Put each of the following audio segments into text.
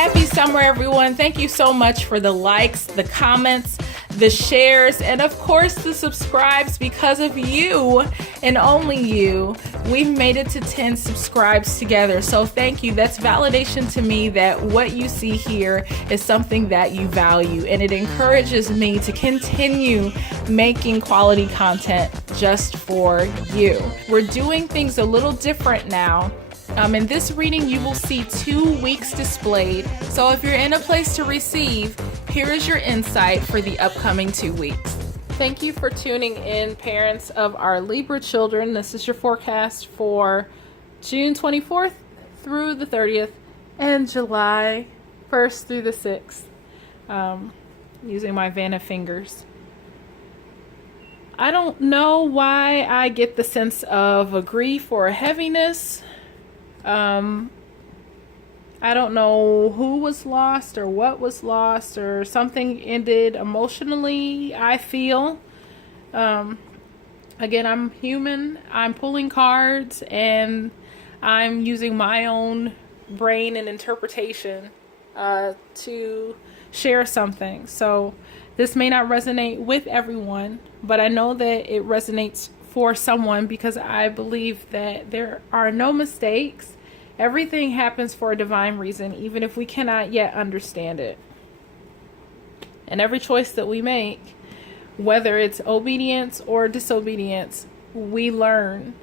Happy summer, everyone. Thank you so much for the likes, the comments, the shares, and of course the subscribes. Because of you and only you, we've made it to 10 subscribes together. So thank you. That's validation to me that what you see here is something that you value, and it encourages me to continue making quality content just for you. We're doing things a little different now. In this reading, you will see 2 weeks displayed. So if you're in a place to receive, here is your insight for the upcoming 2 weeks. Thank you for tuning in, parents of our Libra children. This is your forecast for June 24th through the 30th and July 1st through the 6th, using my Vanna fingers. I don't know why I get the sense of a grief or a heaviness. I don't know who was lost or what was lost, or something ended emotionally, I feel. Again, I'm human. I'm pulling cards and I'm using my own brain and interpretation to share something. So this may not resonate with everyone, but I know that it resonates for someone, because I believe that there are no mistakes. Everything happens for a divine reason, even if we cannot yet understand it. And every choice that we make, whether it's obedience or disobedience, we learn,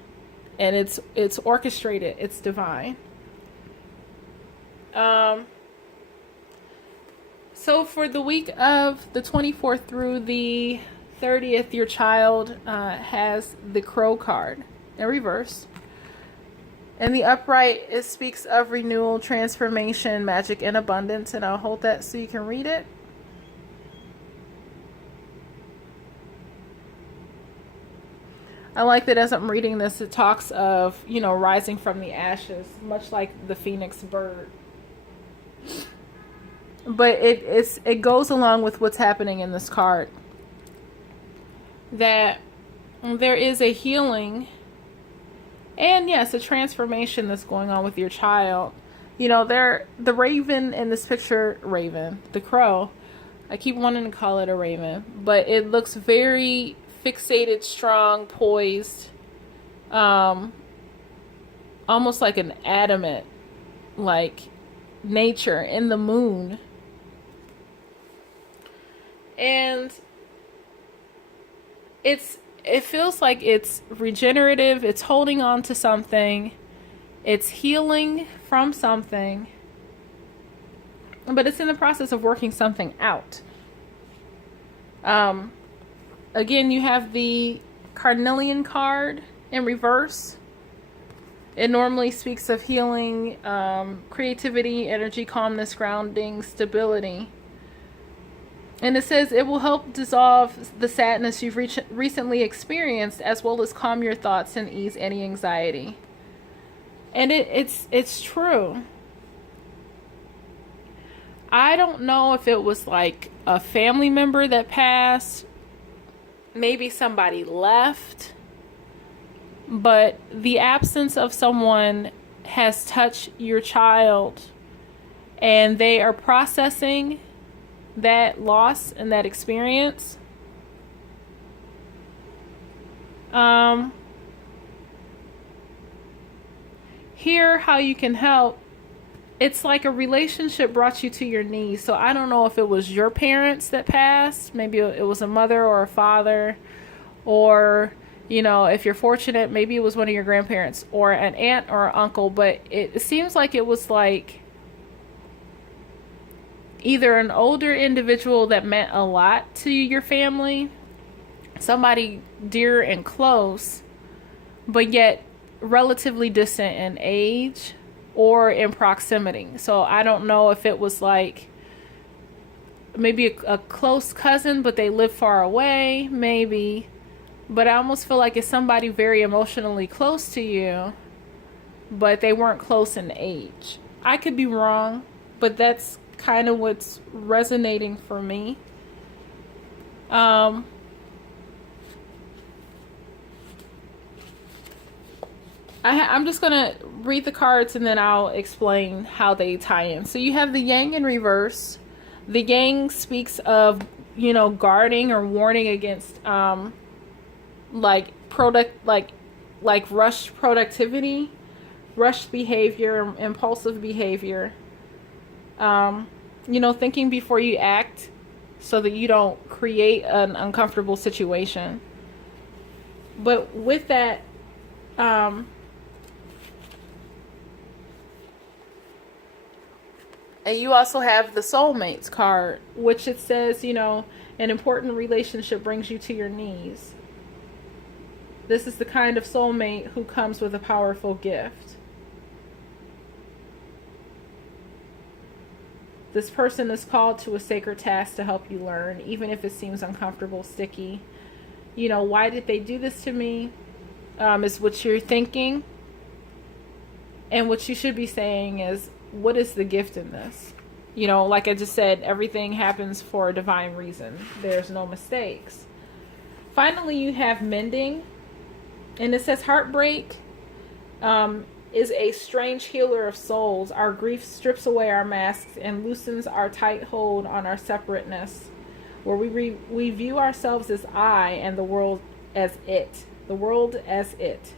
and it's orchestrated, it's divine. So for the week of the 24th through the 30th, your child has the Crow card in reverse. In the upright, it speaks of renewal, transformation, magic, and abundance. And I'll hold that so you can read it. I like that as I'm reading this, it talks of, rising from the ashes, much like the phoenix bird. But it goes along with what's happening in this card. That there is a healing and, yes, a transformation that's going on with your child. The raven in this picture, the crow, I keep wanting to call it a raven, but it looks very fixated, strong, poised, almost like an adamant, like nature in the moon. And it feels like it's regenerative, it's holding on to something, it's healing from something, but it's in the process of working something out. Again, you have the carnelian card in reverse. It normally speaks of healing, creativity, energy, calmness, grounding, stability. And it says it will help dissolve the sadness you've recently experienced, as well as calm your thoughts and ease any anxiety. And it's true. I don't know if it was like a family member that passed, maybe somebody left, but the absence of someone has touched your child, and they are processing that loss and that experience. Here, how you can help. It's like a relationship brought you to your knees. So I don't know if it was your parents that passed. Maybe it was a mother or a father, or if you're fortunate, maybe it was one of your grandparents or an aunt or an uncle. But it seems like it was like either an older individual that meant a lot to your family, somebody dear and close, but yet relatively distant in age or in proximity. So I don't know if it was like maybe a close cousin, but they live far away, maybe. But I almost feel like it's somebody very emotionally close to you, but they weren't close in age. I could be wrong, but that's kind of what's resonating for me. I'm just going to read the cards and then I'll explain how they tie in. So you have the Yang in reverse. The Yang speaks of, guarding or warning against rushed productivity, rushed behavior, impulsive behavior. Thinking before you act so that you don't create an uncomfortable situation. But with that, and you also have the soulmates card, which it says, an important relationship brings you to your knees. This is the kind of soulmate who comes with a powerful gift. This person is called to a sacred task to help you learn, even if it seems uncomfortable, sticky. Why did they do this to me? Is what you're thinking. And what you should be saying is, what is the gift in this? Like I just said, everything happens for a divine reason. There's no mistakes. Finally, you have mending. And it says heartbreak is a strange healer of souls. Our grief strips away our masks and loosens our tight hold on our separateness, where we view ourselves as I and the world as it. The world as it.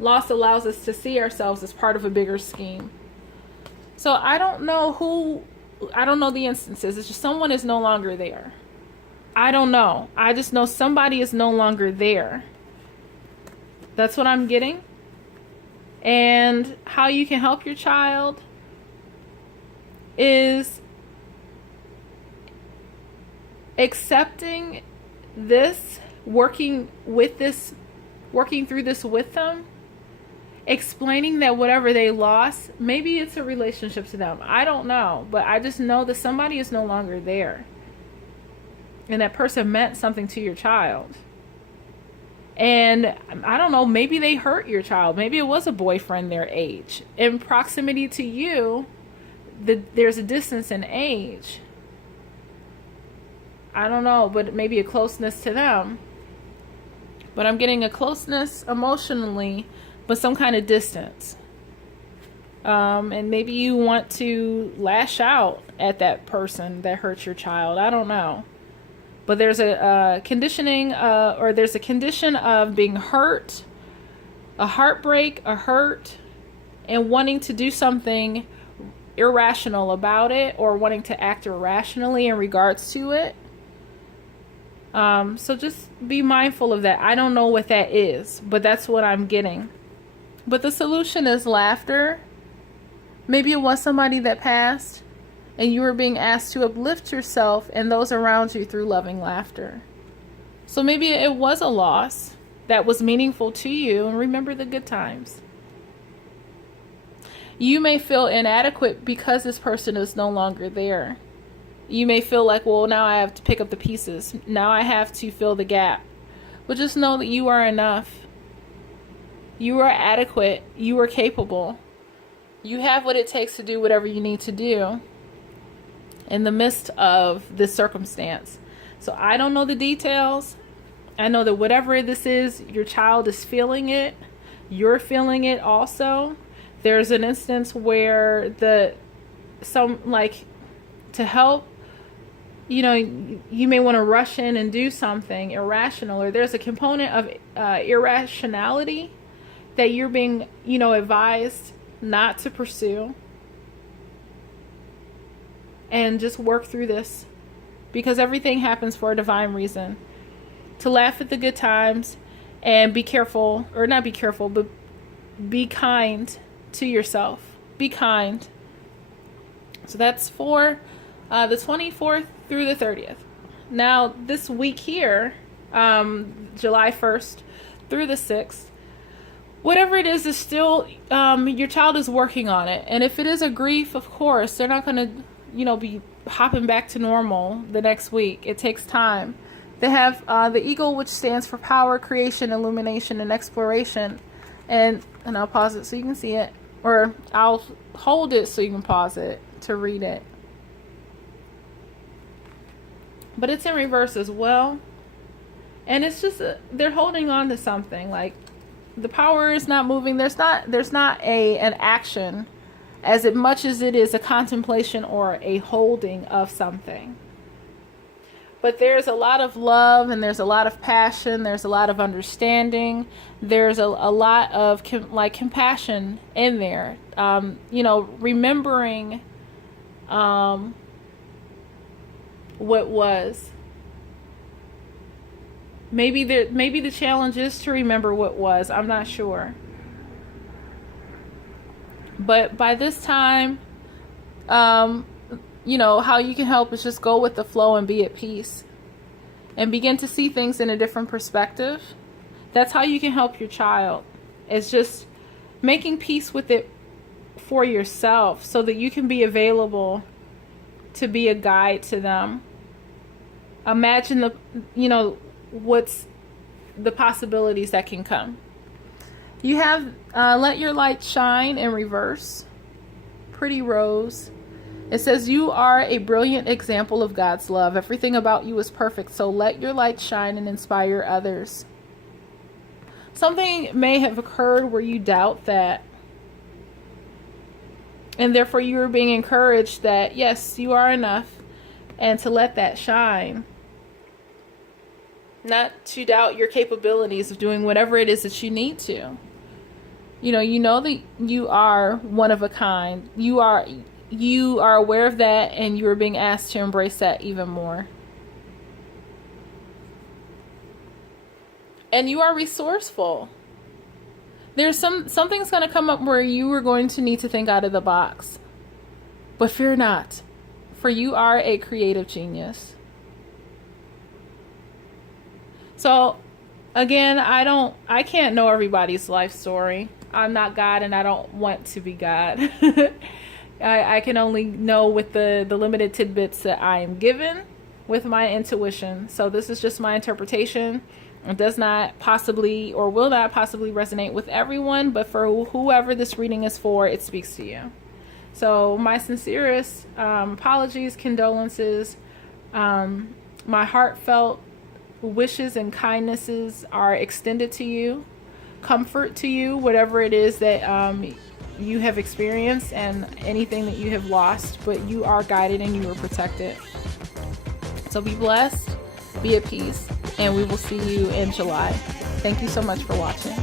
Loss allows us to see ourselves as part of a bigger scheme. So I don't know the instances. It's just someone is no longer there. I don't know. I just know somebody is no longer there. That's what I'm getting. And how you can help your child is accepting this, working through this with them, explaining that whatever they lost, maybe it's a relationship to them. I don't know, but I just know that somebody is no longer there. And that person meant something to your child. And I don't know, maybe they hurt your child. Maybe it was a boyfriend their age. In proximity to you, there's a distance in age. I don't know, but maybe a closeness to them. But I'm getting a closeness emotionally, but some kind of distance. And maybe you want to lash out at that person that hurt your child. I don't know. But there's a condition of being hurt, a heartbreak, a hurt, and wanting to do something irrational about it, or wanting to act irrationally in regards to it. So just be mindful of that. I don't know what that is, but that's what I'm getting. But the solution is laughter. Maybe it was somebody that passed, and you were being asked to uplift yourself and those around you through loving laughter. So maybe it was a loss that was meaningful to you, and remember the good times. You may feel inadequate because this person is no longer there. You may feel like, well, now I have to pick up the pieces. Now I have to fill the gap. But just know that you are enough. You are adequate. You are capable. You have what it takes to do whatever you need to do in the midst of this circumstance. So I don't know the details. I know that whatever this is, your child is feeling it. You're feeling it also. There's an instance where to help, you may want to rush in and do something irrational, or there's a component of irrationality that you're being, advised not to pursue. And just work through this, because everything happens for a divine reason. To laugh at the good times and be careful, or not be careful, but be kind to yourself. Be kind. So that's for the 24th through the 30th. Now, this week here, July 1st through the 6th, whatever it is still, your child is working on it. And if it is a grief, of course, they're not going to, be hopping back to normal the next week. It takes time. They have the eagle, which stands for power, creation, illumination, and exploration. And I'll pause it so you can see it. Or I'll hold it so you can pause it to read it. But it's in reverse as well. And it's just, they're holding on to something. Like, The power is not moving. There's not an action as much as it is a contemplation or a holding of something. But there's a lot of love, and there's a lot of passion. There's a lot of understanding. There's a lot of compassion in there. Remembering what was. Maybe the challenge is to remember what was. I'm not sure. But by this time, how you can help is just go with the flow and be at peace and begin to see things in a different perspective. That's how you can help your child. It's just making peace with it for yourself so that you can be available to be a guide to them. Imagine what's the possibilities that can come. You have let your light shine in reverse. Pretty rose. It says, you are a brilliant example of God's love. Everything about you is perfect, so let your light shine and inspire others. Something may have occurred where you doubt that. And therefore you are being encouraged that, yes, you are enough, and to let that shine. Not to doubt your capabilities of doing whatever it is that you need to. You know that you are one of a kind. You are aware of that, and you are being asked to embrace that even more. And you are resourceful. There's something's going to come up where you are going to need to think out of the box. But fear not, for you are a creative genius. So, again, I can't know everybody's life story. I'm not God, and I don't want to be God. I can only know with the limited tidbits that I am given with my intuition. So this is just my interpretation. It does not possibly or will not possibly resonate with everyone, but for whoever this reading is for, it speaks to you. So my sincerest apologies, condolences, my heartfelt wishes and kindnesses are extended to you, comfort to you, whatever it is that you have experienced and anything that you have lost, but you are guided and you are protected. So be blessed, be at peace, and we will see you in July. Thank you so much for watching.